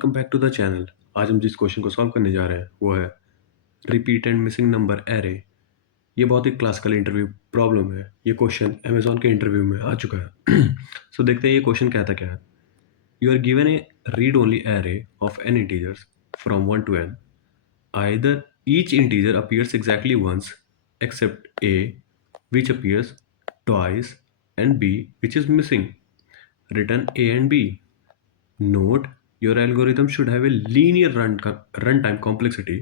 Welcome back to the channel. आज हम जिस क्वेश्चन को सॉल्व करने जा रहे हैं वो है repeat and missing number array. ये बहुत ही क्लासिकल इंटरव्यू प्रॉब्लम है। ये क्वेश्चन अमेजोन के इंटरव्यू में आ चुका है। सो देखते हैं ये क्वेश्चन कहता क्या है। You are given a read only array of n integers from 1 to n। Either each integer appears exactly once except a which appears twice and b which is missing. Return a and b. Note, your algorithm should have a linear runtime complexity.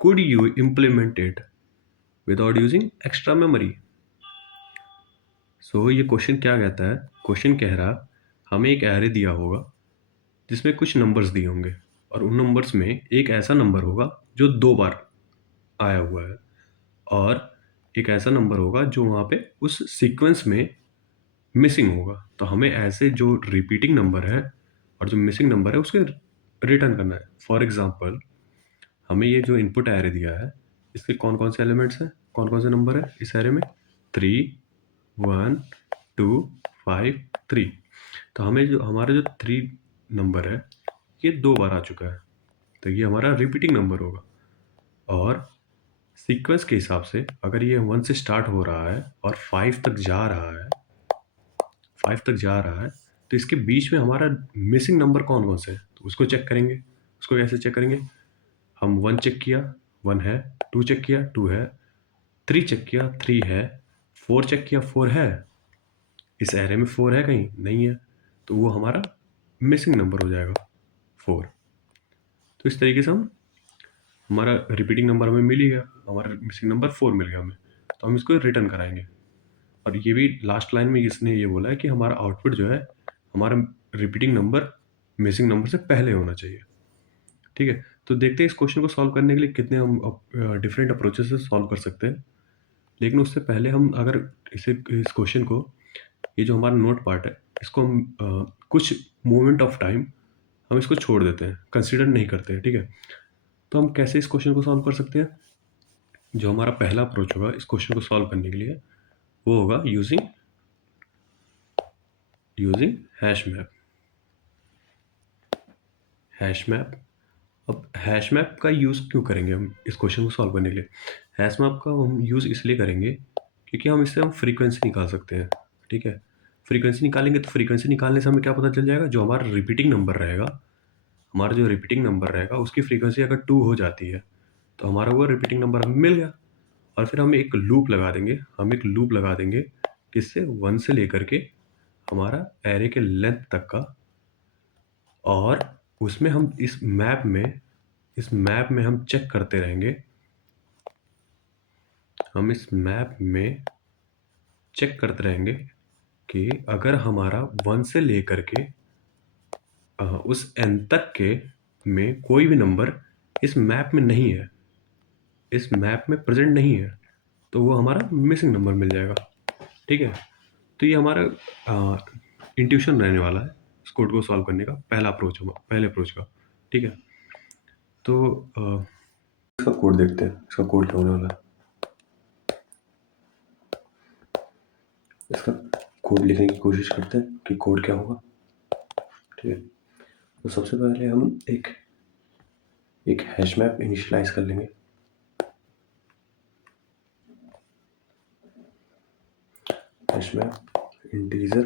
Could you implement it without using extra memory? ये question क्या कहता है? Question कह रहा हमें एक array दिया होगा जिसमें कुछ नंबर्स दिए होंगे और उन नंबर्स में एक ऐसा नंबर होगा जो 2 बार आया हुआ है और एक ऐसा नंबर होगा जो वहाँ पे उस सीक्वेंस में मिसिंग होगा। तो हमें ऐसे जो रिपीटिंग नंबर है और जो मिसिंग नंबर है उसके रिटर्न करना है। फॉर एग्जांपल हमें ये जो इनपुट एरे दिया है इसके कौन कौन से एलिमेंट्स हैं, कौन कौन से नंबर है इस एरे में? 3, 1, 2, 5, 3। तो हमें जो हमारा जो 3 नंबर है ये 2 बार आ चुका है, तो ये हमारा रिपीटिंग नंबर होगा। और सीक्वेंस के हिसाब से अगर ये 1 से स्टार्ट हो रहा है और 5 तक जा रहा है, 5 तक जा रहा है, तो इसके बीच में हमारा मिसिंग नंबर कौन कौन से है तो उसको चेक करेंगे। उसको कैसे चेक करेंगे? हम 1 चेक किया, 1 है। 2 चेक किया, 2 है। 3 चेक किया, 3 है। 4 चेक किया, 4 है। इस एरे में 4 है कहीं? नहीं है, तो वो हमारा मिसिंग नंबर हो जाएगा 4। तो इस तरीके से हमारा रिपीटिंग नंबर हमें मिल ही गया, हमारा मिसिंग नंबर 4 मिल गया हमें, तो हम इसको रिटर्न कराएंगे। और ये भी लास्ट लाइन में इसने ये बोला है कि हमारा आउटपुट जो है हमारा रिपीटिंग नंबर मिसिंग नंबर से पहले होना चाहिए। ठीक है, तो देखते हैं इस क्वेश्चन को सॉल्व करने के लिए कितने हम डिफरेंट अप्रोचेस से सॉल्व कर सकते हैं। लेकिन उससे पहले हम अगर इस क्वेश्चन को, ये जो हमारा नोट पार्ट है इसको हम कुछ मोमेंट ऑफ टाइम हम इसको छोड़ देते हैं, कंसिडर नहीं करते हैं। ठीक है, तो हम कैसे इस क्वेश्चन को सॉल्व कर सकते हैं? जो हमारा पहला अप्रोच होगा इस क्वेश्चन को सॉल्व करने के लिए वो होगा using hash map. Hash map, अब हैश मैप का यूज़ क्यों करेंगे हम इस क्वेश्चन को सॉल्व करने के लिए? हैश मैप का हम यूज़ इसलिए करेंगे क्योंकि हम इससे फ्रीक्वेंसी निकाल सकते हैं। ठीक है, फ्रीक्वेंसी निकालेंगे तो फ्रीक्वेंसी निकालने से हमें क्या पता चल जाएगा? जो हमारा रिपीटिंग नंबर रहेगा, हमारा जो रिपीटिंग नंबर रहेगा उसकी फ्रीक्वेंसी अगर 2 हो जाती है तो हमारा वो रिपीटिंग नंबर हमें मिल गया। और फिर हम एक लूप लगा देंगे किससे? 1 से लेकर के हमारा एरे के लेंथ तक का। और उसमें हम इस मैप में हम चेक करते रहेंगे। हम इस मैप में चेक करते रहेंगे कि अगर हमारा 1 से लेकर के उस n तक के में कोई भी नंबर इस मैप में नहीं है, इस मैप में प्रेजेंट नहीं है, तो वो हमारा मिसिंग नंबर मिल जाएगा। ठीक है, तो ये हमारा इंट्यूशन रहने वाला है इस कोड को सॉल्व करने का पहले अप्रोच का। ठीक है, तो इसका कोड देखते हैं, इसका कोड क्या होने वाला है। इसका कोड लिखने की कोशिश करते हैं कि कोड क्या होगा। ठीक है, तो सबसे पहले हम एक हैश मैप इनिशियलाइज कर लेंगे। Hash map integer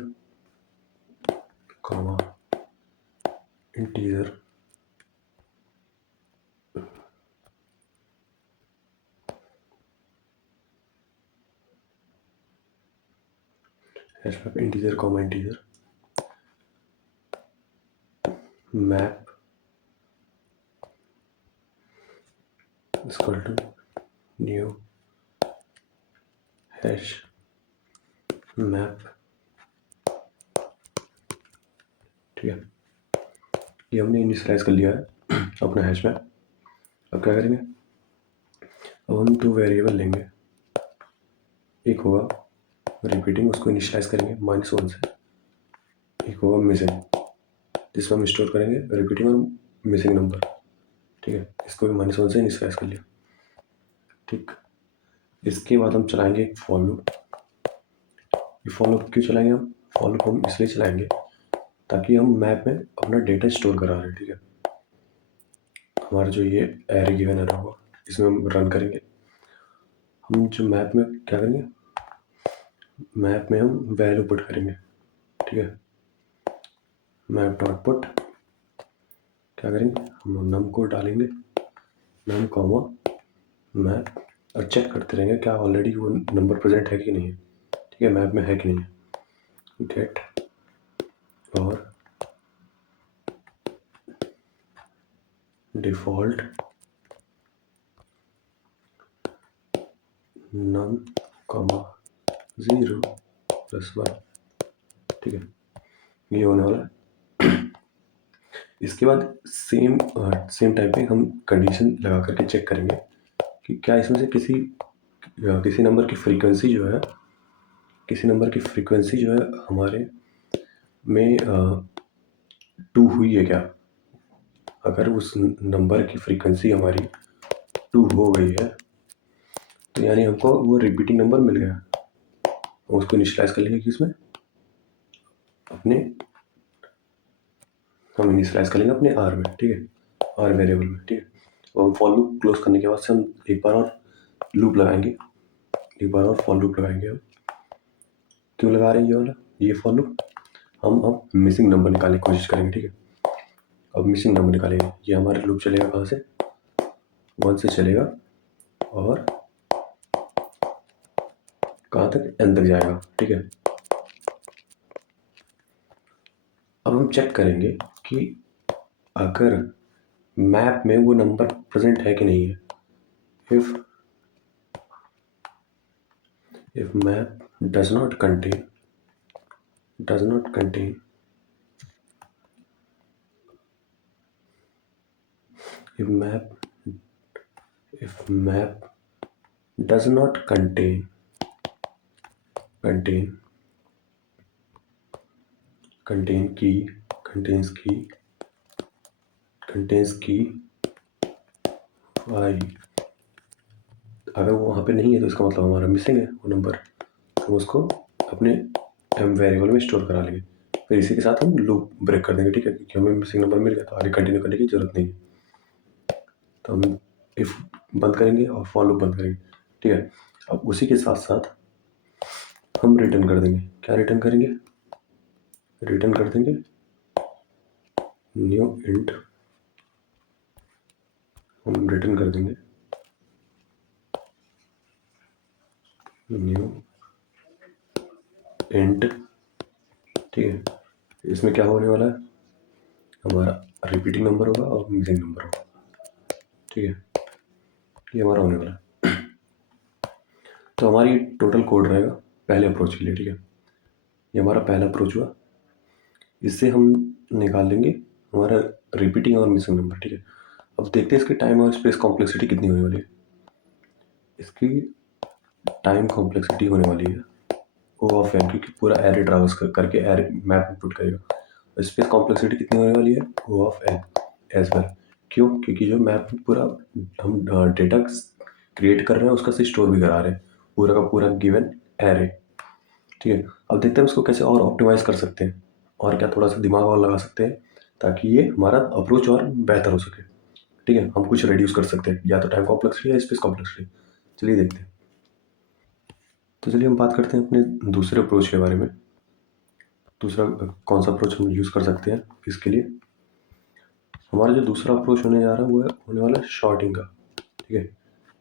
comma integer hash map integer comma integer map equal to new hash map. ठीक है, ये हमने इनिशियलाइज कर लिया है अपना हैश मैप। अब क्या करेंगे? अब हम 2 वेरिएबल लेंगे। एक होगा रिपीटिंग, उसको इनिशियलाइज करेंगे -1 से। एक होगा मिसिंग, जिसमें हम स्टोर करेंगे रिपीटिंग और मिसिंग नंबर। ठीक है, इसको भी -1 से इनिशियलाइज कर लिया। ठीक, इसके बाद हम चलाएंगे एक फॉर लूप। ये फॉर लूप क्यों चलाएंगे? हम फॉर लूप हम इसलिए चलाएंगे ताकि हम मैप में अपना डेटा स्टोर करा रहे हैं। ठीक है, हमारा जो ये एरे गिवन एरे होगा इसमें हम रन करेंगे। हम जो मैप में क्या करेंगे, मैप में हम वैल्यू पुट करेंगे, ठीक है। मैप डॉट पुट क्या करेंगे, हम नम को डालेंगे, नम कॉमा मैप, और चेक करते रहेंगे क्या ऑलरेडी वो नंबर प्रेजेंट है कि नहीं है, ठीक है, मैप में है कि नहीं है। गेट और डिफ़ॉल्ट नम कॉमा 0 + 1, ठीक है, ये होने वाला है। इसके बाद सेम टाइप में हम कंडीशन लगा करके चेक करेंगे कि क्या इसमें से किसी नंबर की फ्रीक्वेंसी जो है, हमारे में 2 हुई है क्या। अगर उस नंबर की फ्रीक्वेंसी हमारी 2 हो गई है तो यानी हमको वो रिपीटिंग नंबर मिल गया। उसको इनिशियलाइज कर लेंगे कि इसमें हम इनिशियलाइज करेंगे अपने आर में, ठीक है, आर वेरिएबल में, ठीक है। और हम फॉर लूप क्लोज करने के बाद से हम एक बार और फॉर लूप लगाएंगे। हम क्यों लगा रहे हैं ये वाला, ये फॉर लूप, हम अब मिसिंग नंबर निकालने की कोशिश करेंगे, ठीक है। अब मिसिंग नंबर निकालेंगे, ये हमारा लूप चलेगा कहाँ से, 1 से चलेगा और कहाँ तक, n तक जाएगा, ठीक है। अब हम चेक करेंगे कि अगर मैप में वो नंबर प्रेजेंट है कि नहीं है। if map does not contain if map does not contains key I, अगर वो वहाँ पे नहीं है तो इसका मतलब हमारा मिसिंग है वो नंबर, हम उसको अपने m वेरिएबल में स्टोर करा लेंगे। फिर इसी के साथ हम लूप ब्रेक कर देंगे, ठीक है, क्योंकि हमें मिसिंग नंबर मिल गया तो आगे कंटिन्यू करने की जरूरत नहीं है। तो हम इफ बंद करेंगे और फॉर लूप बंद करेंगे, ठीक है। अब उसी के साथ साथ हम रिटर्न कर देंगे, क्या रिटर्न करेंगे, रिटर्न कर देंगे न्यू इंट, हम रिटर्न कर देंगे न्यू इंट, ठीक है। इसमें क्या होने वाला है, हमारा रिपीटिंग नंबर होगा और मिसिंग नंबर होगा, ठीक है, ये हमारा होने वाला है। तो हमारी टोटल कोड रहेगा पहले अप्रोच के लिए, ठीक है। ये हमारा पहला अप्रोच हुआ, इससे हम निकाल लेंगे हमारा रिपीटिंग और मिसिंग नंबर, ठीक है। अब देखते हैं इसकी टाइम और स्पेस कॉम्प्लेक्सिटी कितनी होने वाली है। इसकी टाइम कॉम्प्लेक्सिटी होने वाली है O ऑफ n, क्योंकि पूरा एरे ट्रैवर्स करके एरे मैप इनपुट करेगा। स्पेस कॉम्प्लेक्सिटी कितनी होने वाली है, O of n as well. क्यों, क्योंकि जो मैप पूरा हम डेटा क्रिएट कर रहे हैं उसका से स्टोर भी करा रहे हैं पूरा का पूरा गिवन एरे, ठीक है। अब देखते हैं उसको कैसे और ऑप्टिमाइज कर सकते हैं और क्या थोड़ा सा दिमाग और लगा सकते हैं ताकि ये हमारा अप्रोच और बेहतर हो सके, ठीक है। हम कुछ रिड्यूस कर सकते हैं या तो टाइम कॉम्प्लेक्सिटी या स्पेस कॉम्प्लेक्सिटी। चलिए देखते हैं। तो चलिए हम बात करते हैं अपने दूसरे अप्रोच के बारे में। दूसरा कौन सा अप्रोच हम यूज़ कर सकते हैं इसके लिए। हमारा जो दूसरा अप्रोच होने जा रहा है वो होने वाला है शॉर्टिंग का, ठीक है।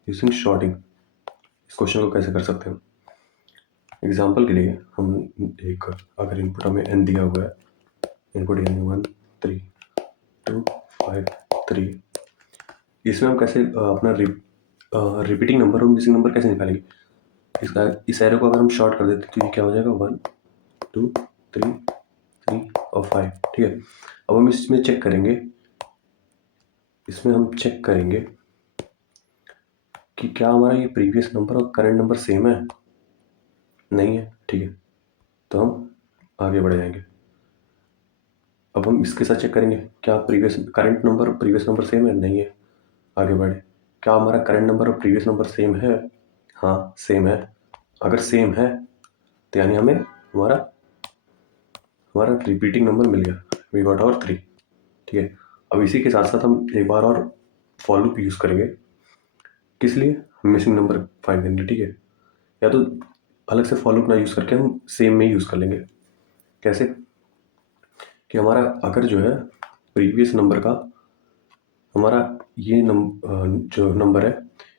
यूजिंग शॉर्टिंग, इस क्वेश्चन को कैसे कर सकते हैं। एग्जाम्पल के लिए हम एक, अगर इनपुट हमें n दिया हुआ है, इनपुट यानी 1 3 2 5 3, इसमें हम कैसे अपना रिपीटिंग नंबर और मिसिंग नंबर कैसे निकालेंगे। इस एरो को अगर हम शॉर्ट कर देते तो ये क्या हो जाएगा, 1 2 3 3 और 5, ठीक है। अब हम इसमें चेक करेंगे, कि क्या हमारा ये प्रीवियस नंबर और करंट नंबर सेम है, नहीं है, ठीक है। तो हम आगे बढ़ जाएंगे। अब हम इसके साथ चेक करेंगे क्या करंट नंबर और प्रीवियस नंबर सेम है, नहीं है, आगे बढ़े। क्या हमारा करंट नंबर और प्रीवियस नंबर सेम है, हाँ सेम है। अगर सेम है तो यानी हमें हमारा रिपीटिंग नंबर मिल गया, वी गॉट आवर 3, ठीक है। अब इसी के साथ साथ हम एक बार और फॉर लूप यूज़ करेंगे। किस लिए? हम मिसिंग नंबर फाइंड करेंगे, ठीक है। या तो अलग से फॉर लूप ना यूज़ करके हम सेम में यूज़ कर लेंगे। कैसे? कि हमारा अगर जो है प्रीवियस नंबर का हमारा ये जो नंबर है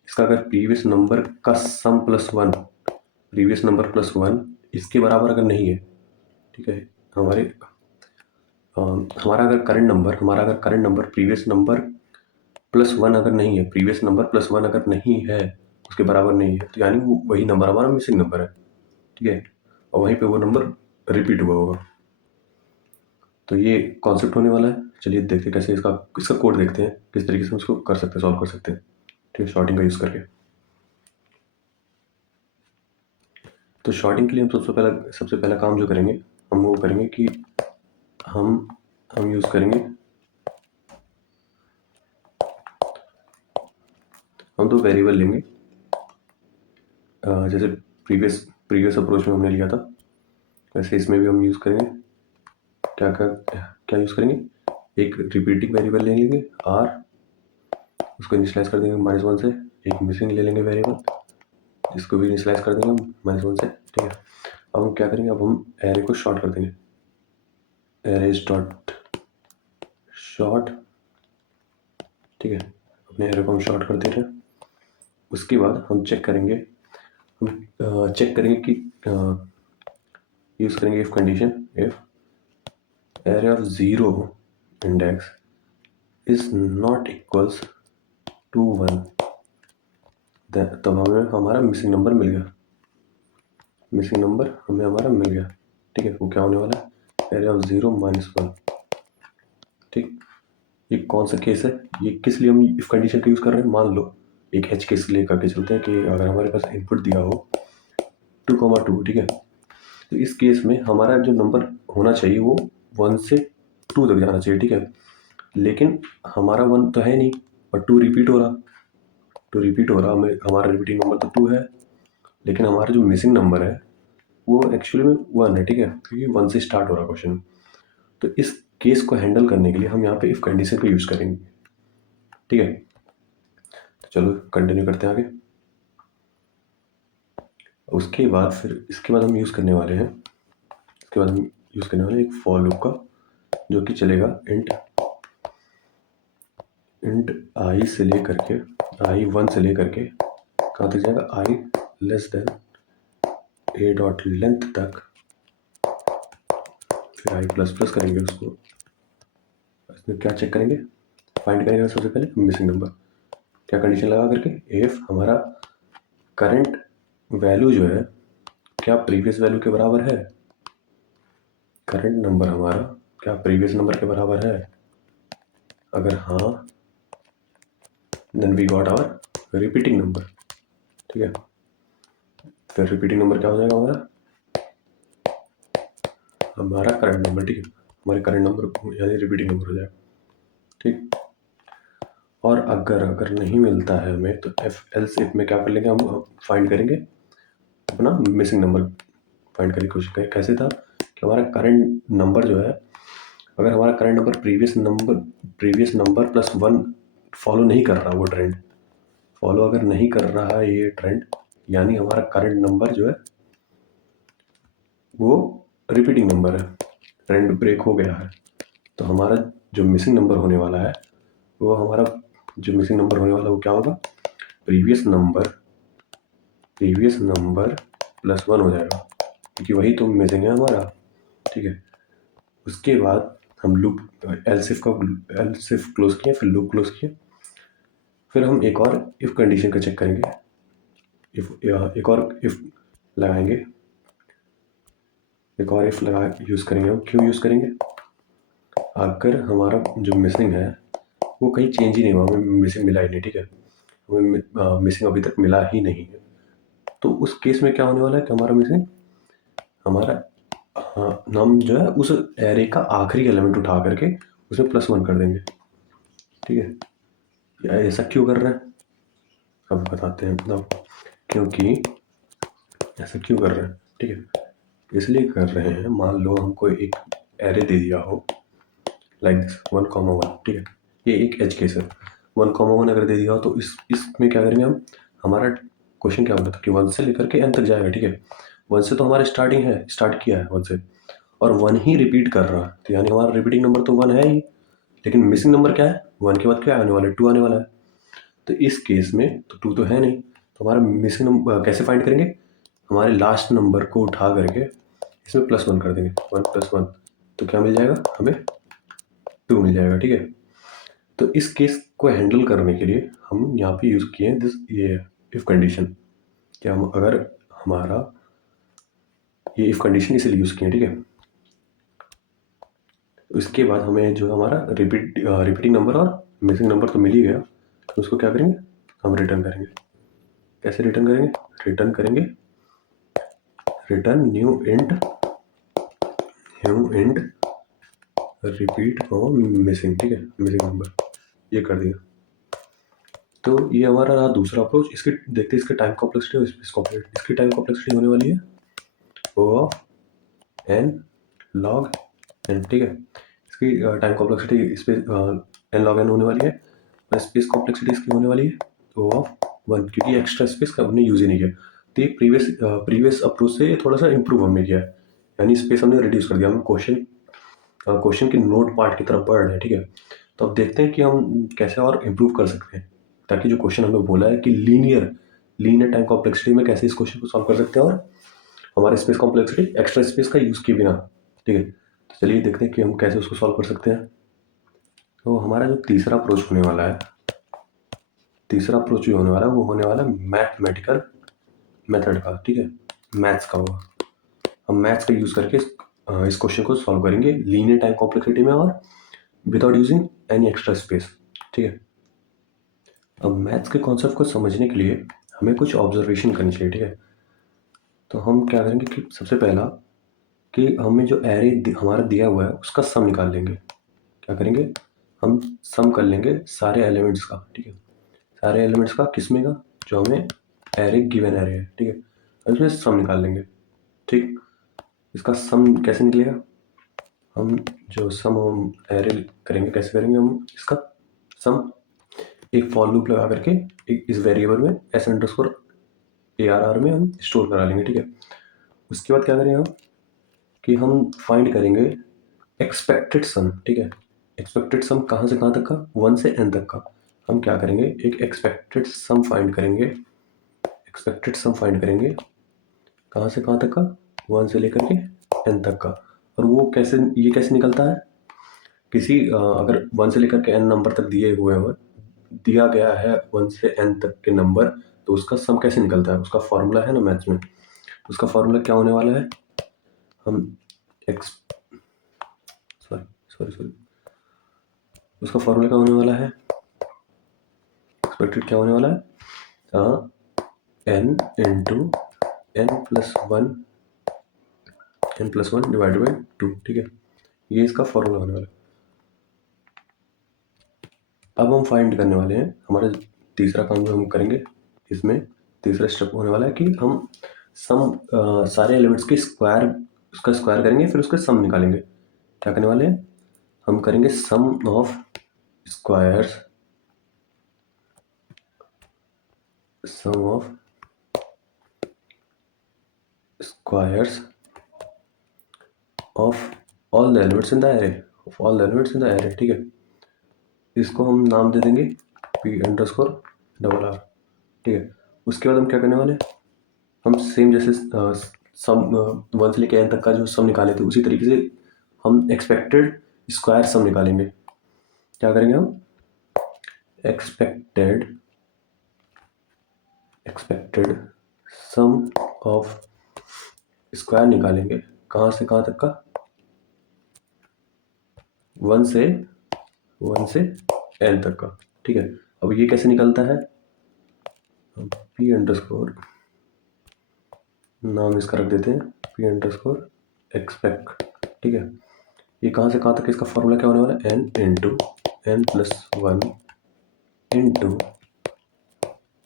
इसका अगर प्रीवियस नंबर का sum plus one, previous number plus one इसके बराबर अगर नहीं है, ठीक है, हमारा अगर current number previous number plus one अगर नहीं है, प्रीवियस नंबर प्लस वन अगर नहीं है, उसके बराबर नहीं है, तो यानी वो वही नंबर हमारा मिसिंग नंबर है, ठीक है, और वहीं पे वो नंबर रिपीट हुआ होगा। तो ये कॉन्सेप्ट होने वाला है। चलिए देखते हैं कैसे इसका कोड देखते हैं, किस तरीके से हम उसको कर सकते हैं, सॉल्व कर सकते हैं, ठीक है, शॉर्टिंग का यूज़ करके। तो शॉर्टिंग के लिए हम सबसे पहला काम जो करेंगे हम वो करेंगे कि हम यूज़ करेंगे, हम दो वेरिएबल लेंगे, जैसे प्रीवियस अप्रोच में हमने लिया था वैसे इसमें भी हम यूज़ करेंगे। क्या यूज़ करेंगे? एक रिपीटिंग वेरिएबल ले लेंगे आर, उसको इनिशियलाइज कर देंगे -1 से। एक मिसिंग ले लेंगे वेरिएबल जिसको भी इनिशियलाइज कर देंगे हम -1 से, ठीक है। अब हम क्या करेंगे, अब हम एरे को शॉर्ट कर देंगे, एरेज डॉट शॉर्ट, ठीक है, अपने एरे को हम शॉर्ट कर दे रहे हैं। उसके बाद हम चेक करेंगे कि यूज़ करेंगे if condition, if array of 0 index is not equals to 1, तब हमें हमारा मिसिंग नंबर मिल गया, ठीक है। वो क्या होने वाला है? एरे ऑफ 0 -1, ठीक। ये कौन सा केस है? ये किस लिए हम इफ कंडीशन का यूज़ कर रहे हैं? मान लो एक एच केस लिए करके चलते हैं कि अगर हमारे पास इनपुट दिया हो 2,2, ठीक है, तो इस केस में हमारा जो नंबर होना चाहिए वो 1 से 2 तक जाना चाहिए, ठीक है, लेकिन हमारा 1 तो है नहीं और 2 रिपीट हो रहा, हमारा रिपीटिंग नंबर तो 2 है, लेकिन हमारा जो मिसिंग नंबर है वो एक्चुअली में 1 है, ठीक है, क्योंकि 1 से स्टार्ट हो रहा क्वेश्चन। तो इस केस को हैंडल करने के लिए हम यहाँ पे इफ कंडीशन का यूज़ करेंगे, ठीक है। तो चलो कंटिन्यू करते हैं आगे। उसके बाद हम यूज़ करने वाले हैं, एक फॉर लूप का, जो कि चलेगा इंट आई से लेकर के i1 से लेकर के कहाँ तक जाएगा, i less than a dot length तक, फिर i प्लस प्लस करेंगे उसको। इसमें क्या चेक करेंगे, फाइंड करेंगे सबसे पहले मिसिंग नंबर। क्या कंडीशन लगा करके, इफ हमारा करंट वैल्यू जो है क्या प्रीवियस वैल्यू के बराबर है, करंट नंबर हमारा क्या प्रीवियस नंबर के बराबर है, अगर हाँ then we got our repeating number, ठीक है। फिर रिपीटिंग नंबर क्या हो जाएगा हमारा करंट नंबर, ठीक है, हमारे करंट नंबर यानी रिपीटिंग नंबर हो जाएगा, ठीक। और अगर नहीं मिलता है हमें तो एल्स इफ में क्या कर लेंगे, हम फाइंड करेंगे अपना मिसिंग नंबर, फाइंड करने की कोशिश करें। कैसे था कि हमारा करंट नंबर जो है, अगर हमारा current number previous number plus 1 follow नहीं कर रहा, वो ट्रेंड फॉलो अगर नहीं कर रहा है ये ट्रेंड, यानी हमारा करंट नंबर जो है वो रिपीटिंग नंबर है, ट्रेंड ब्रेक हो गया है। तो हमारा जो मिसिंग नंबर होने वाला है वो क्या होगा, प्रीवियस नंबर प्लस 1 हो जाएगा, क्योंकि वही तो मिसिंग है हमारा, ठीक है। उसके बाद हम लूप एल्सिफ क्लोज किए, फिर लूप क्लोज किए, फिर हम एक और इफ कंडीशन का चेक करेंगे, एक और इफ लगाएंगे, यूज़ करेंगे। हम क्यों यूज़ करेंगे, अगर हमारा जो मिसिंग है वो कहीं चेंज ही नहीं हुआ, हमें मिसिंग मिला ही नहीं, ठीक है, हमें मिसिंग अभी तक मिला ही नहीं है, तो उस केस में क्या होने वाला है कि हम जो है उस एरे का आखिरी एलिमेंट उठा करके उसमें +1 कर देंगे, ठीक है। ऐसा क्यों कर रहे हैं अब बताते हैं, बताओ क्योंकि ऐसा क्यों कर रहे हैं, ठीक है, इसलिए कर रहे हैं, मान लो हमको एक एरे दे दिया हो लाइक दिस 1,1, ठीक है, ये एक एज केस है, 1,1 अगर दे दिया हो तो इसमें क्या करेंगे हम, हमारा क्वेश्चन क्या बोला था कि 1 से लेकर के n तक जाएगा, ठीक है। 1 से तो हमारा स्टार्टिंग है, स्टार्ट किया है 1 से, और 1 ही रिपीट कर रहा है, तो यानी हमारा रिपीटिंग नंबर तो 1 है ही, लेकिन मिसिंग नंबर क्या है, 1 के बाद क्या आने वाला है, 2 आने वाला है। तो इस केस में तो 2 तो है नहीं, तो हमारा मिसिंग नंबर कैसे फाइंड करेंगे, हमारे लास्ट नंबर को उठा करके इसमें +1 कर देंगे, 1 + 1, तो क्या मिल जाएगा हमें, 2 मिल जाएगा, ठीक है। तो इस केस को हैंडल करने के लिए हम यहाँ पे यूज़ किए हैं ये इफ़ कंडीशन, कि हम अगर हमारा ये इफ़ कंडीशन इसलिए यूज़ किए हैं, ठीक है। उसके बाद हमें जो हमारा रिपीटिंग नंबर और मिसिंग नंबर तो मिल ही गया, तो उसको क्या करेंगे, हम रिटर्न करेंगे। कैसे रिटर्न करेंगे, रिटर्न करेंगे रिटर्न न्यू इंट रिपीट और मिसिंग, ठीक है, मिसिंग नंबर, ये कर दिया। तो ये हमारा रहा दूसरा अप्रोच। इसके देखते हैं इसके टाइम कॉम्प्लेक्सिटी और स्पेस कॉम्प्लेक्सिटी। इसकी टाइम कॉम्प्लेक्सिटी होने वाली है O of n log n, ठीक है। इसकी time complexity space n log n होने वाली है, और स्पेस कॉम्प्लेक्सिटी इसकी होने वाली है O ऑफ 1, क्योंकि एक्स्ट्रा स्पेस का हमने यूज़ ही नहीं किया। तो ये प्रीवियस अप्रोच से थोड़ा सा इम्प्रूव हमने किया है, यानी स्पेस हमने रिड्यूस कर दिया। हम क्वेश्चन के नोट पार्ट की तरफ बढ़ रहे हैं, ठीक है। तो अब देखते हैं कि हम कैसे और इम्प्रूव कर सकते हैं, ताकि जो क्वेश्चन हमें बोला है कि लीनियर टाइम कॉम्प्लेक्सिटी में कैसे इस क्वेश्चन को सॉल्व कर सकते हैं, और हमारे स्पेस कॉम्प्लेक्सिटी एक्स्ट्रा स्पेस का यूज़ किए बिना, ठीक है। तो चलिए देखते हैं कि हम कैसे उसको सॉल्व कर सकते हैं। तो हमारा जो तीसरा अप्रोच होने वाला है, वो होने वाला है मैथमेटिकल मेथड का, ठीक है, मैथ्स का होगा। हम मैथ्स का यूज़ करके इस क्वेश्चन को सॉल्व करेंगे लीनियर टाइम कॉम्प्लेक्सिटी में और without using any extra space, ठीक है। अब मैथ्स के कॉन्सेप्ट को समझने के लिए हमें कुछ ऑब्जर्वेशन करनी चाहिए, ठीक है। तो हम क्या करेंगे कि सबसे पहला कि हमें जो एरे हमारा दिया हुआ है उसका सम निकाल लेंगे। क्या करेंगे, हम सम कर लेंगे सारे एलिमेंट्स का, ठीक है, सारे एलिमेंट्स का, किसमें का, जो हमें एरे गिवन एरे है, ठीक है। अब इसमें सम निकाल लेंगे, ठीक। इसका सम कैसे निकलेगा, हम जो सम हम एरे करेंगे, कैसे करेंगे, हम इसका सम एक फॉर लूप लगा करके एक इस वेरिएबल में s_arr में हम स्टोर करा लेंगे, ठीक है। उसके बाद क्या करेंगे हम कि हम फाइंड करेंगे एक्सपेक्टेड सम, ठीक है। एक्सपेक्टेड सम कहाँ से कहाँ तक का, 1 से n तक का। हम क्या करेंगे, एक एक्सपेक्टेड सम फाइंड करेंगे कहाँ से कहाँ तक का, 1 से लेकर के n तक का। और वो ये कैसे निकलता है, किसी अगर 1 से लेकर के n नंबर तक दिया गया है 1 से n तक के नंबर, तो उसका सम कैसे निकलता है, उसका फॉर्मूला है ना मैथ्स में, उसका फॉर्मूला क्या होने वाला है, हम उसका फॉर्मूला क्या होने वाला है, एक्सपेक्टेड क्या होने वाला है, n into n+1 divided by 2, ठीक है। ये इसका फॉर्मूला होने वाला है। अब हम फाइंड करने वाले हैं, हमारा तीसरा काम जो हम करेंगे इसमें, तीसरा स्टेप होने वाला है कि हम सारे एलिमेंट्स के उसका स्क्वायर करेंगे, फिर उसका सम निकालेंगे। क्या करने वाले हैं, हम करेंगे sum of squares of all the elements in the array, ठीक है। इसको हम नाम दे देंगे P_RR, ठीक है। उसके बाद हम क्या करने वाले हैं, हम सेम जैसे सम 1 से लेकर n तक का जो सम निकाले थे, उसी तरीके से हम एक्सपेक्टेड स्क्वायर सम निकालेंगे। क्या करेंगे हम, एक्सपेक्टेड सम ऑफ स्क्वायर निकालेंगे, कहाँ से कहाँ तक का, 1 से n तक का, ठीक है। अब ये कैसे निकलता है, P_ नाम इसका रख देते हैं P_expect, ठीक है। ये कहाँ से कहाँ तक, इसका फॉर्मूला क्या होने वाला है, n into n+1 into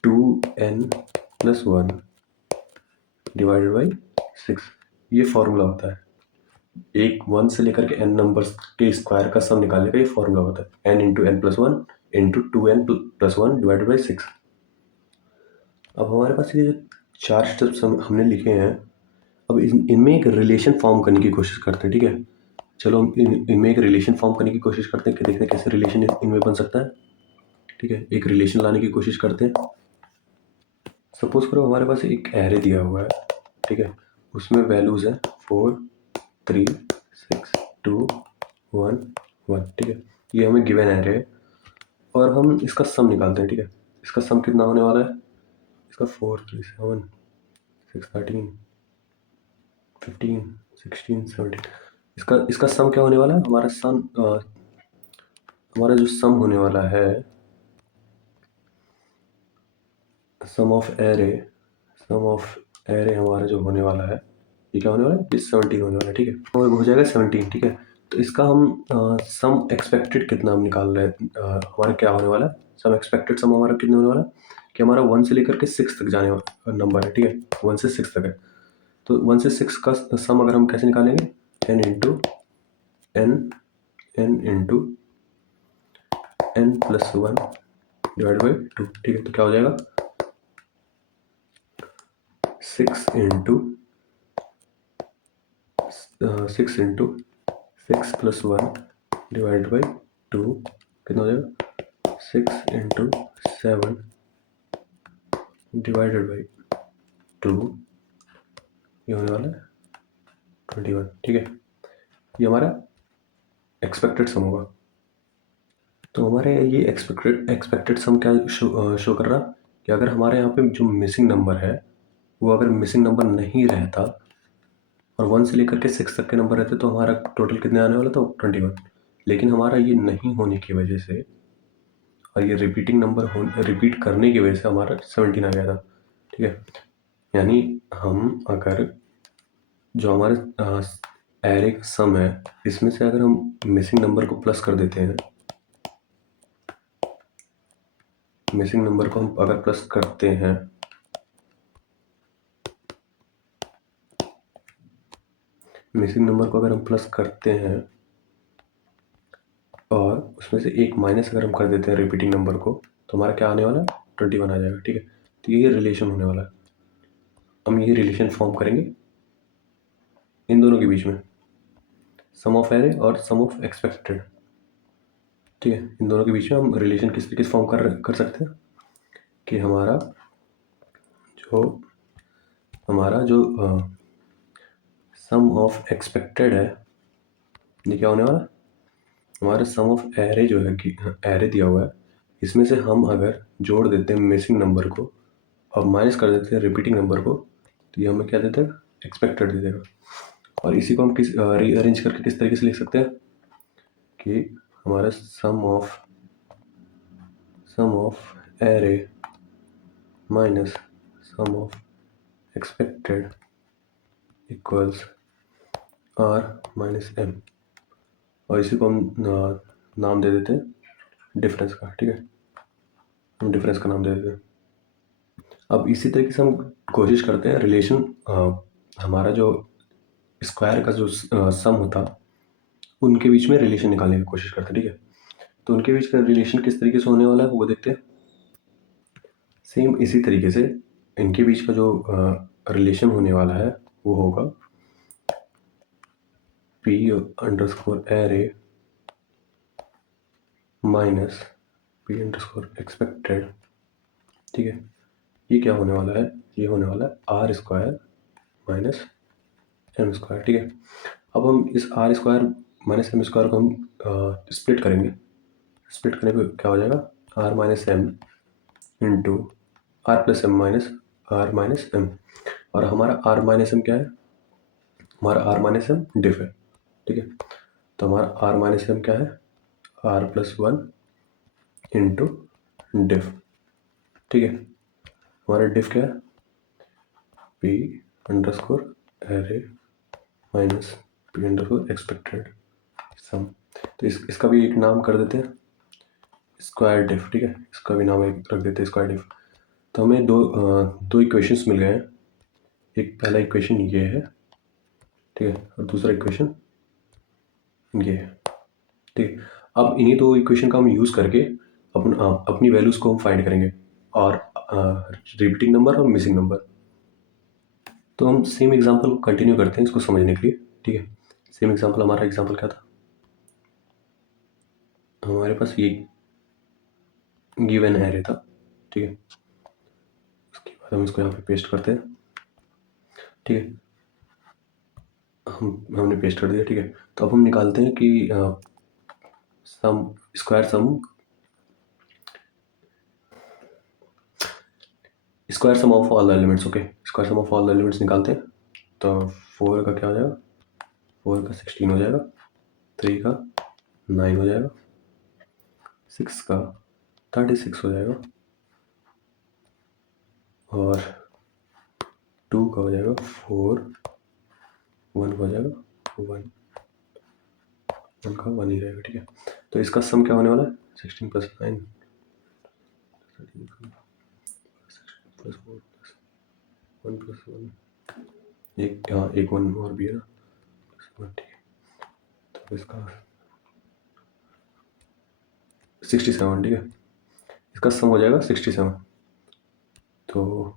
2n+1 divided by 6, ये फॉर्मूला होता है। एक 1 से लेकर के n नंबर्स के स्क्वायर का सम निकालने का ये फॉर्मूला होता है, n into n+1 into 2n+1 divided by 6। अब हमारे पास ये जो 4 स्टेप्स हमने लिखे हैं, अब इनमें एक रिलेशन फॉर्म करने की कोशिश करते हैं, ठीक है। चलो हम इनमें एक रिलेशन फॉर्म करने की कोशिश करते हैं कि देखते हैं कैसे रिलेशन इनमें बन सकता है, ठीक है। एक रिलेशन लाने की कोशिश करते हैं। सपोज करो हमारे पास एक एरे दिया हुआ है, ठीक है। उसमें वैल्यूज़ है 4, 3, 6, 2, 1, 1, ठीक है। ये हमें गिवन एरे है और हम इसका सम निकालते हैं, ठीक है। इसका सम कितना होने वाला है? इसका 4, 3, 7, 6, 13, 15, 16, 17, इसका सम क्या होने वाला है? हमारा जो सम होने वाला है, सम ऑफ एरे हमारा जो होने वाला है, ये क्या होने वाला है? ये 17 होने वाला है, ठीक है। और हो जाएगा 17, ठीक है। तो इसका हम सम एक्सपेक्टेड कितना हम निकाल रहे हैं, हमारा क्या होने वाला है? सम एक्सपेक्टेड सम हमारा कितना होने वाला है कि हमारा 1 से लेकर के 6 तक जाने वाला नंबर है, ठीक है। 1 से 6 तक है। तो 1 से 6 का सम अगर हम कैसे निकालेंगे? n into n plus 1 divide by 2, ठीक है। तो क्या हो जाएगा? 6 इंटू 6 प्लस 1 डिवाइड बाई 2 कितना हो जाएगा? 6 इंटू 7 डिवाइडेड बाई 2, ये होने वाला है 21, ठीक है। ये हमारा एक्सपेक्टेड सम होगा। तो हमारे ये एक्सपेक्टेड सम क्या शो कर रहा कि अगर हमारे यहाँ पे जो मिसिंग नंबर है, वो अगर मिसिंग नंबर नहीं रहता और 1 से लेकर के 6 तक के नंबर रहते तो हमारा टोटल कितने आने वाला था? 21। लेकिन हमारा ये नहीं होने की वजह से और ये रिपीट करने की वजह से हमारा 17 आ गया था, ठीक है। यानी हम अगर जो हमारे एरे का सम है, इसमें से अगर हम मिसिंग नंबर को प्लस कर देते हैं, मिसिंग नंबर को हम अगर प्लस करते हैं, मिसिंग नंबर को अगर हम प्लस करते हैं और उसमें से एक माइनस अगर हम कर देते हैं रिपीटिंग नंबर को, तो हमारा क्या आने वाला है? 21 आ जाएगा, ठीक है। तो ये रिलेशन होने वाला है। हम ये रिलेशन फॉर्म करेंगे इन दोनों के बीच में, सम ऑफ एरे और सम ऑफ एक्सपेक्टेड, ठीक है। इन दोनों के बीच में हम रिलेशन किस तरीके से फॉर्म कर सकते हैं कि हमारा जो सम ऑफ एक्सपेक्टेड है, ये क्या होने वाला है? हमारा सम ऑफ एरे जो है कि एरे दिया हुआ है, इसमें से हम अगर जोड़ देते हैं मिसिंग नंबर को और माइनस कर देते हैं रिपीटिंग नंबर को, तो ये हमें क्या देता है? एक्सपेक्टेड दे देगा। और इसी को हम रीअरेंज करके किस तरीके से लिख सकते हैं कि हमारा sum of array minus sum of expected equals R minus M, और इसी को हम नाम दे देते हैं डिफरेंस का, ठीक है। हम डिफरेंस का नाम दे देते हैं। अब इसी तरीके से हम कोशिश करते हैं रिलेशन, हमारा जो स्क्वायर का जो सम होता, उनके बीच में रिलेशन निकालने की कोशिश करते हैं, ठीक है। तो उनके बीच का रिलेशन किस तरीके से होने वाला है वो देखते हैं। सेम इसी तरीके से इनके बीच का जो रिलेशन होने वाला है वो होगा p underscore array minus p underscore expected, ठीक है। ये क्या होने वाला है? ये होने वाला है r square minus m square, ठीक है। अब हम इस r square minus m square को हम स्प्लिट करेंगे। स्प्लिट करने पे क्या हो जाएगा? R minus M into R plus M minus R minus M. और हमारा आर माइनस एम क्या है? हमारा आर माइनस एम डिफ है, ठीक है। तो हमारा आर माइनस एम क्या है? आर प्लस 1 इंटू डिफ, ठीक है। हमारा डिफ क्या है? P underscore array minus P underscore expected sum. तो इसका भी एक नाम कर देते हैं स्क्वायर डिफ, ठीक है। इसका भी नाम एक रख देते हैं स्क्वायर डिफ। तो हमें दो इक्वेशंस मिल गए हैं। एक पहला इक्वेशन ये है, ठीक है, और दूसरा इक्वेशन ये है, ठीक है। अब इन्हीं दो इक्वेशन का हम यूज़ करके अपनी वैल्यूज़ को हम फाइंड करेंगे, और रिपीटिंग नंबर और मिसिंग नंबर। तो हम सेम एग्जांपल कंटिन्यू करते हैं इसको समझने के लिए, ठीक है। सेम एग्जांपल, हमारा एग्जांपल क्या था, हमारे पास ये गिवन एरे था, ठीक है। उसके बाद हम इसको यहाँ पे पेस्ट करते हैं, ठीक है। हमने पेस्ट कर दिया, ठीक है। तो अब हम निकालते हैं कि sum square sum of all the elements, okay. Square sum of all the elements निकालते हैं। तो 4 का क्या हो जाएगा, 4 का 16 हो जाएगा, 3 का 9 हो जाएगा, 6 का 36 हो जाएगा, और 2 का हो जाएगा 4, 1 का हो जाएगा 1, 1 का 1 ही रहेगा, ठीक है। तो इसका सम क्या होने वाला है, 16 + 9 + 4 + 1 + 1, एक 1 और भी है ना, ठीक है। तो इसका 67, ठीक है। इसका सम हो जाएगा 67, तो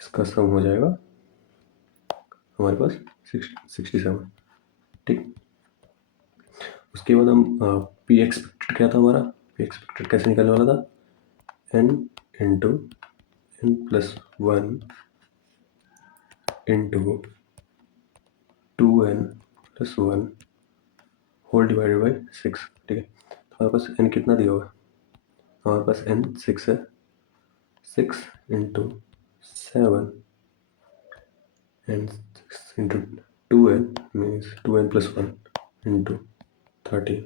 इसका सम हो जाएगा हमारे पास 67, ठीक। उसके बाद हम पी एक्सपेक्टेड क्या था हमारा, पी एक्सपेक्टेड कैसे निकलने वाला था, n into n+1 into 2n+1 whole divided by 6, ठीक है। तो हमारे पास n कितना दिया हुआ है, हमारे पास n 6 है, 6 into 7 and 6 into 2n means 2n+1 into 30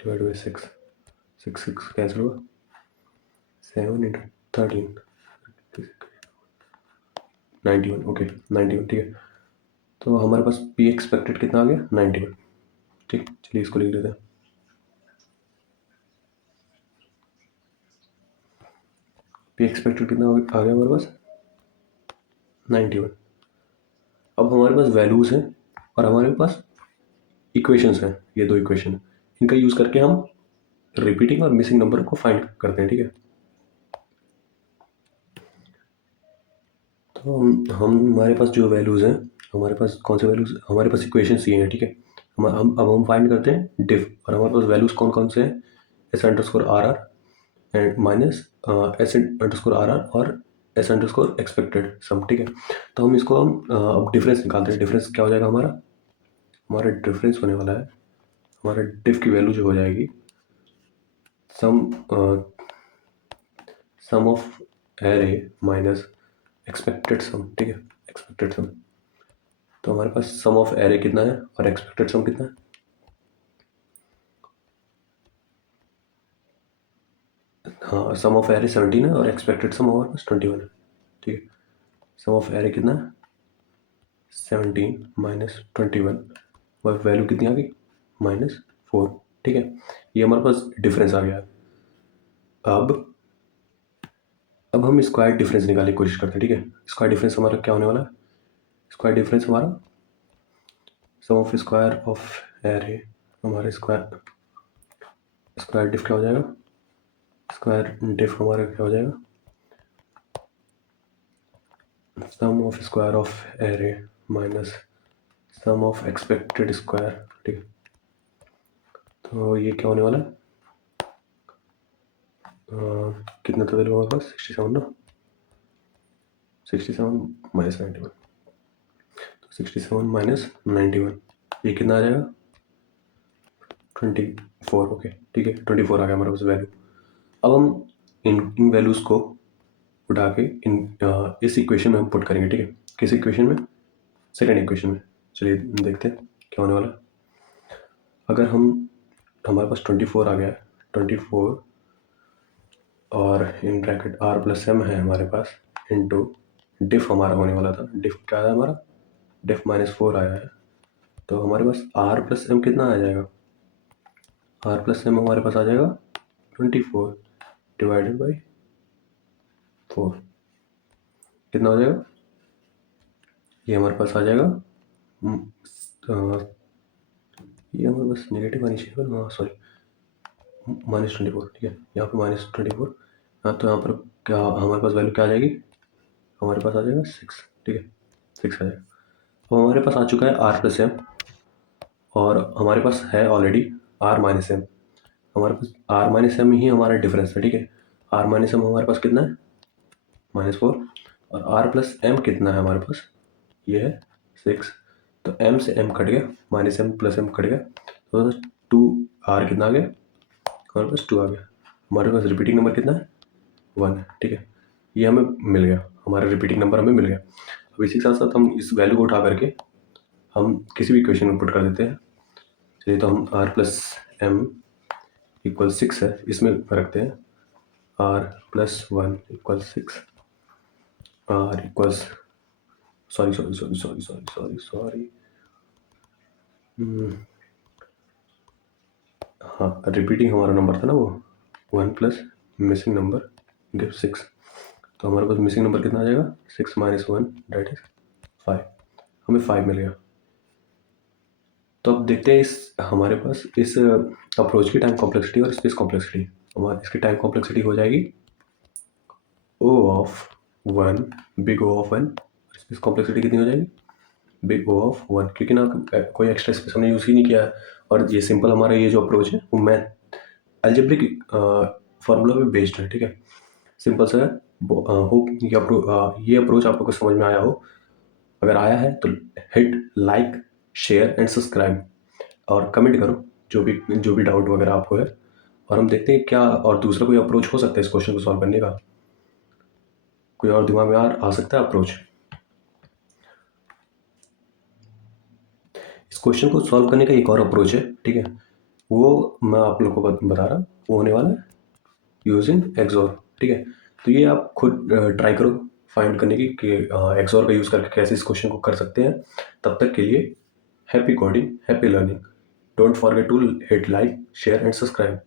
divided by 6, 6 cancel हुआ, 7 into 13 91, ओके 91, ठीक है। तो हमारे पास पी एक्सपेक्टेड कितना आ गया, 91, ठीक। चलिए इसको लिख लेते हैं, पी एक्सपेक्टेड कितना आ गया हमारे पास, 91। अब हमारे पास वैल्यूज़ हैं और हमारे पास इक्वेशंस हैं, ये दो इक्वेशन हैं, इनका यूज़ करके हम रिपीटिंग और मिसिंग नंबर को फाइंड करते हैं, ठीक है। तो हम हमारे पास जो वैल्यूज़ हैं, हमारे पास कौन से वैल्यूज़, हमारे पास इक्वेशंस ये हैं, ठीक है। हम फाइंड करते हैं डिफ, और हमारे पास वैल्यूज़ कौन कौन से हैं, s_r_r एंड माइनस s_r_r और s_expected सम, ठीक है। तो हम इसको अब डिफरेंस निकालते हैं। डिफरेंस क्या हो जाएगा हमारा, हमारा डिफरेंस होने वाला है, हमारा डिफ की वैल्यू जो हो जाएगी सम ऑफ एरे माइनस एक्सपेक्टेड सम, ठीक है, एक्सपेक्टेड सम। तो हमारे पास सम ऑफ एरे कितना है और एक्सपेक्टेड सम कितना है, हाँ, सम ऑफ एरे 17 है और एक्सपेक्टेड सम हमारे पास 21 है, ठीक है। सम ऑफ एरे कितना है, 17 माइनस 21, और वैल्यू कितनी आ गई, -4, ठीक है। ये हमारे पास डिफरेंस आ गया। अब हम स्क्वायर डिफरेंस निकालने की कोशिश करते हैं, ठीक है। स्क्वायर डिफरेंस हमारा क्या होने वाला है, स्क्वायर डिफरेंस हमारा sum of square of array, हमारे स्क्वायर स्क्वायर डिफ क्या हो जाएगा, स्क्वायर डिफ हमारा क्या हो जाएगा, sum of square of array minus sum of expected square, ठीक है। तो ये क्या होने वाला है, कितना तो वैल्यू हमारे पास 67 ना, 67 माइनस 91, तो 67 माइनस 91 ये कितना आ जाएगा, 24, ओके, ठीक है। 24 आ गया हमारे पास वैल्यू। अब हम इन वैल्यूज़ को उठा के इस इक्वेशन में हम पुट करेंगे, ठीक है। किस इक्वेशन में, सेकेंड इक्वेशन में। चलिए देखते हैं क्या होने वाला है। अगर हमारे पास 24 आ गया है, 24 और इन ब्रैकेट r+m है हमारे पास, इंटू डिफ हमारा होने वाला था, डिफ क्या है हमारा, डिफ -4 आया है। तो हमारे पास r+m कितना आ जाएगा, r+m हमारे पास आ जाएगा 24 डिवाइडेड बाई 4, कितना हो जाएगा, ये हमारे पास आ जाएगा, ये हमारे पास नेगेटिव आनी चाहिए, हाँ सॉरी, -24, ठीक है, यहाँ पे -24। हाँ, तो यहाँ पर क्या हमारे पास वैल्यू क्या आ जाएगी? हमारे पास आ जाएगा 6, ठीक है, 6 आ जाएगा। तो हमारे पास आ चुका है r प्लस एम, और हमारे पास है ऑलरेडी r माइनस एम। हमारे पास r माइनस एम ही हमारा डिफरेंस है, ठीक है। r माइनस एम हमारे पास कितना है? -4। और r प्लस एम कितना है हमारे पास? ये है 6। तो m से m कट गया, minus M plus M cut गया, तो 2r कितना आ गया? हमारे पास 2 आ गया। हमारे पास रिपीटिंग नंबर कितना है? 1 है, ठीक है। ये हमें मिल गया, हमारा रिपीटिंग नंबर हमें मिल गया। अब इसी के साथ साथ हम इस वैल्यू को उठा करके हम किसी भी इक्वेशन में पुट कर देते हैं। चलिए, तो हम r प्लस एम इक्वल 6 है, इसमें रखते हैं r plus 1 equal 6, r equals sorry. हाँ, रिपीटिंग हमारा नंबर था ना वो 1 प्लस मिसिंग नंबर गिव 6। तो हमारे पास मिसिंग नंबर कितना आ जाएगा? 6 माइनस 1 दैट इज 5। हमें 5 मिल गया। तो अब देखते हैं इस हमारे पास इस अप्रोच की टाइम कॉम्प्लेक्सिटी और स्पेस कॉम्प्लेक्सिटी। हमारी इसकी टाइम कॉम्प्लेक्सिटी हो जाएगी O of 1, big O of 1। Space complexity कितनी हो जाएगी? बिग O ऑफ 1, क्योंकि ना कोई एक्स्ट्रा स्पेस हमने यूज़ ही नहीं किया है, और ये सिंपल हमारा ये जो अप्रोच है वो मैथ अलजेब्रिक फार्मूला पे बेस्ड है, ठीक है। सिंपल सा है। होप ये अप्रोच आप लोग को समझ में आया हो। अगर आया है तो hit like, share and subscribe, और कमेंट करो जो भी डाउट वगैरह आपको है, और हम देखते हैं क्या और दूसरा कोई अप्रोच हो सकता है इस क्वेश्चन को सॉल्व करने का। कोई और दिमाग में आ सकता है अप्रोच? इस क्वेश्चन को सॉल्व करने का एक और अप्रोच है, ठीक है, वो मैं आप लोग को बता रहा हूँ। वो होने वाला है यूजिंग एक्सोर, ठीक है। तो ये आप खुद ट्राई करो फाइंड करने की कि एक्सोर का यूज़ करके कैसे इस क्वेश्चन को कर सकते हैं। तब तक के लिए happy coding, happy learning. Don't forget to hit like, share and subscribe.